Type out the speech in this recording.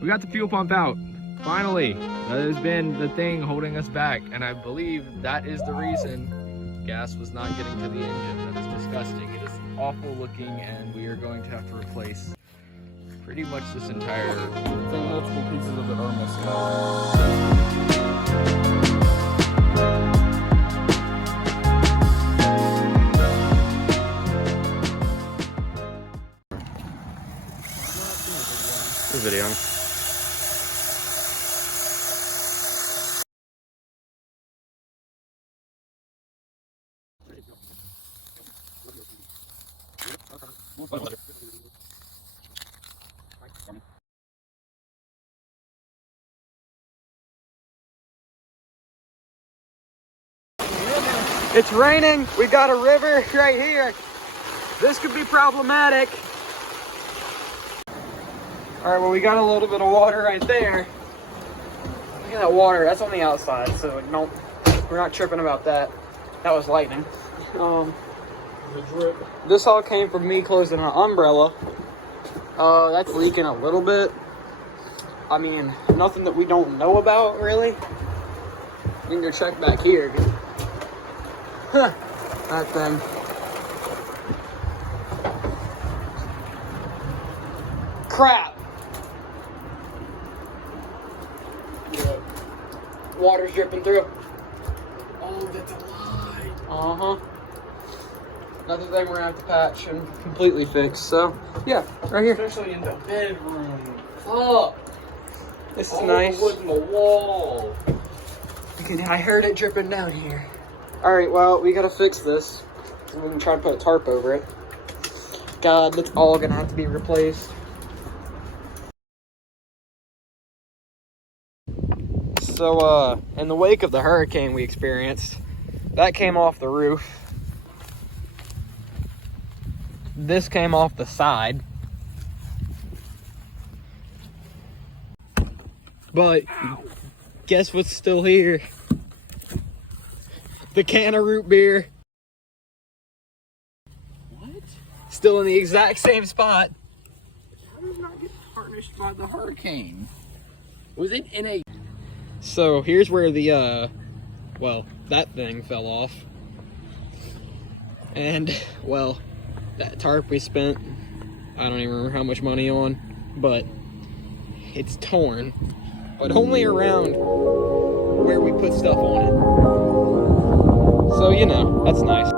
We got the fuel pump out. Finally. That has been the thing holding us back, and I believe that is the reason gas was not getting to the engine. That is disgusting. It is awful looking, and we are going to have to replace pretty much this entire... I think multiple pieces of it are missing. Video. It's raining. We got a river right here. This could be problematic. All right, well, we got a little bit of water right there. Look at that water. That's on the outside, so we're not tripping about that. That was lightning. The drip. This all came from me closing an umbrella. That's leaking a little bit. I mean, nothing that we don't know about, really. You can go check back here. Huh, that thing. Crap. Water's dripping through. Oh, that's a lie. Uh-huh. Another thing we're gonna have to patch and completely fix. So, yeah, right here. Especially in the bedroom. Fuck. This is all nice. the wood in the wall. I heard it dripping down here. All right, well, we gotta fix this. So we can try to put a tarp over it. God, that's all gonna have to be replaced. So, in the wake of the hurricane we experienced, that came off the roof. This came off the side. But, guess what's still here? The can of root beer. What? Still in the exact same spot. How did it not get tarnished by the hurricane? Was it in a... So here's where the, well, that thing fell off. And, well, that tarp we spent, I don't even remember how much money on, but it's torn. But only around where we put stuff on it. So, you know, that's nice.